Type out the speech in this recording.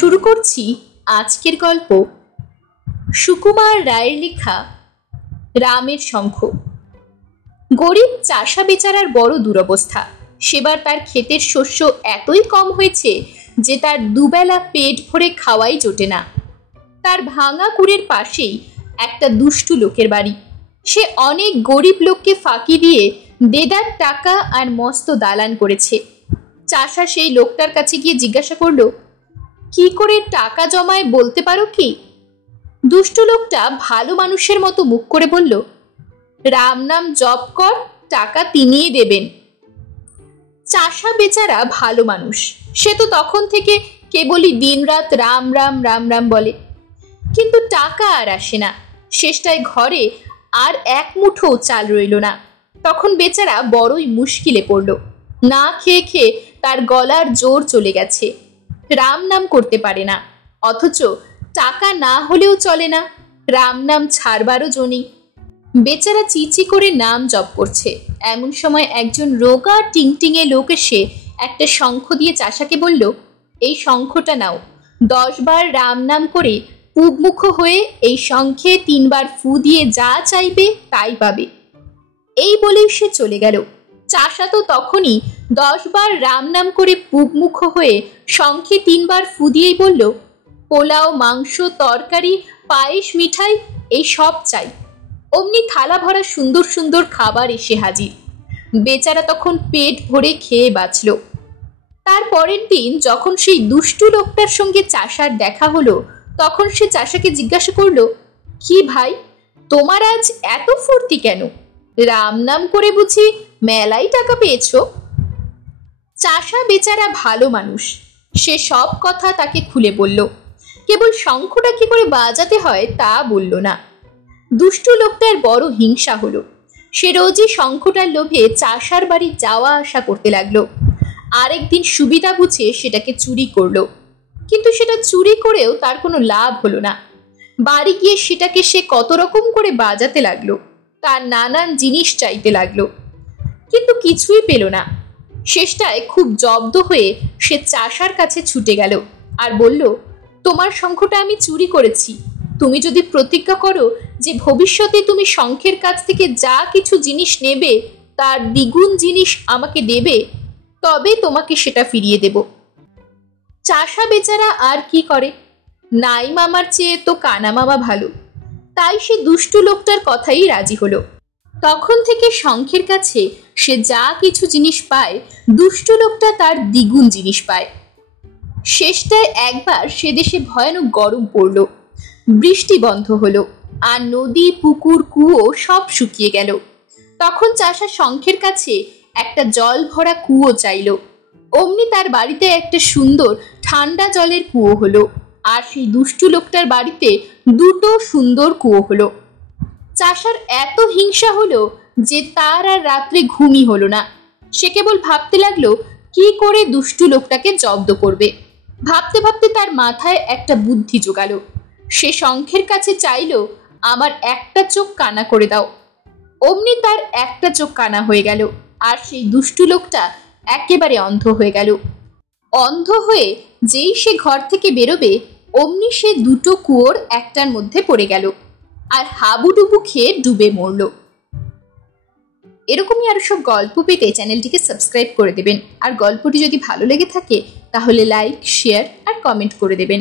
শুরু করছি আজকের গল্প সুকুমার রায়ের লেখা রামের শঙ্খ। গরিব চাষা বেচারার বড় দুরবস্থা। সেবার তার ক্ষেতের শস্য এতই কম হয়েছে যে তার দুবেলা পেট ভরে খাওয়াই জোটে না। তার ভাঙা কুড়ের পাশেই একটা দুষ্টু লোকের বাড়ি। সে অনেক গরিব লোককে ফাঁকি দিয়ে দেদার টাকা আর মস্ত দালান করেছে। চাষা সেই লোকটার কাছে গিয়ে জিজ্ঞাসা করলো, কি করে টাকা জমায় বলতে পারো কি? দুষ্টু লোকটা ভালো মানুষের মতো মুখ করে বলল, রাম নাম জপ কর, টাকা তিনিই দেবেন। চাষা বেচারা ভালো মানুষ। সে তো তখন থেকে কেবলই দিনরাত রাম রাম রাম রাম বলে, কিন্তু টাকা আর আসে না। শেষটায় ঘরে আর এক মুঠো চাল রইল না। তখন বেচারা বড়ই মুশকিলে পড়ল। না খেয়ে খেয়ে তার গলার জোর চলে গেছে। রাম নাম করতে পারে না, অথচ টাকা না হলেও চলে না। রাম নাম ছাড়বারও জনি। বেচারা চিচি করে নাম জপ করছে। এমন সময় একজন রোগা টিংটিঙে লোক এসে একটা শঙ্খ দিয়ে চাষাকে বলল, এই শঙ্খটা নাও, 10 বার রাম নাম করে পূবমুখ হয়ে এই শঙ্খে 3 বার ফু দিয়ে যা চাইবে তাই পাবে। এই বলেই সে চলে গেল। চাষা তো তখনই 10 বার রাম নাম করে পূবমুখ হয়ে শঙ্খে 3 বার ফু দিয়েই বলল, পোলাও, মাংস, তরকারি, পায়েস, মিঠাই এই সব চাই। অমনি থালা ভরা সুন্দর সুন্দর খাবার এসে হাজির। বেচারা তখন পেট ভরে খেয়ে বাঁচল। তার পরের দিন যখন সেই দুষ্টু লোকটার সঙ্গে চাষার দেখা হলো, তখন সে চাষাকে জিজ্ঞাসা করলো, কি ভাই, তোমার আজ এত ফুর্তি কেন? রাম নাম করে বুঝি মেলাই টাকা পেয়েছো? চাষা বেচারা ভালো মানুষ। সে সব কথা তাকে খুলে বলল, কেবল শঙ্খটা কি করে বাজাতে হয় তা বলল না। দুষ্টু লোকটার বড় হিংসা হলো। সে রোজই শঙ্খটার লোভে চাষার বাড়ি যাওয়া আসা করতে লাগলো। আরেকদিন সুবিধা বুঝে সেটাকে চুরি করলো, কিন্তু সেটা চুরি করেও তার কোনো লাভ হলো না। বাড়ি গিয়ে সেটাকে সে কত রকম করে বাজাতে লাগলো। তার নানান জিনিস চাইতে লাগলো, কিন্তু কিছুই পেল না। শেষটায় খুব জব্দ হয়ে সে চাষার কাছে ছুটে গেল আর বলল, তোমার শঙ্খটা আমি চুরি করেছি। তুমি যদি প্রতিজ্ঞা করো যে ভবিষ্যতে তুমি শঙ্খের কাছ থেকে যা কিছু জিনিস নেবে তার দ্বিগুণ জিনিস আমাকে দেবে, তবে তোমাকে সেটা ফিরিয়ে দেব। চাষা বেচারা আর কি করে? নাই মামার চেয়ে তো কানা মামা ভালো। তাই সে দুষ্টু লোকটার কথাই রাজি হলো। তখন থেকে শঙ্খের কাছে সে যা কিছু জিনিস পায়, দুষ্টু লোকটা তার দ্বিগুণ জিনিস পায়। শেষটায় একবার সে দেশে ভয়ানক গরম পড়ল। বৃষ্টি বন্ধ হলো আর নদী, পুকুর, কুয়ো সব শুকিয়ে গেল। তখন চাষা শঙ্খের কাছে একটা জল ভরা কুয়ো চাইল। অমনি তার বাড়িতে একটা সুন্দর ঠান্ডা জলের কুয়ো হলো, আর সেই দুষ্টু লোকটার বাড়িতে 2টো সুন্দর কুয়ো হলো। চাষার এত হিংসা হলো যে তার আর রাত্রে ঘুমই হলো না। সে কেবল ভাবতে লাগলো কি করে দুষ্টু লোকটাকে জব্দ করবে। ভাবতে ভাবতে তার মাথায় একটা বুদ্ধি জোগালো। সে শঙ্খের কাছে চাইল, আমার একটা চোখ কানা করে দাও। অমনি তার একটা চোখ কানা হয়ে গেল, আর সেই দুষ্টু লোকটা একেবারে অন্ধ হয়ে গেল। অন্ধ হয়ে যেই সে ঘর থেকে বেরোবে, অমনি সে 2টো কুয়োর একটার মধ্যে পড়ে গেল আর হাবুডুবু খেয়ে ডুবে মরল। এরকমই আরো সব গল্প পেতে চ্যানেলটিকে সাবস্ক্রাইব করে দেবেন। আর গল্পটি যদি ভালো লেগে থাকে তাহলে লাইক, শেয়ার আর কমেন্ট করে দেবেন।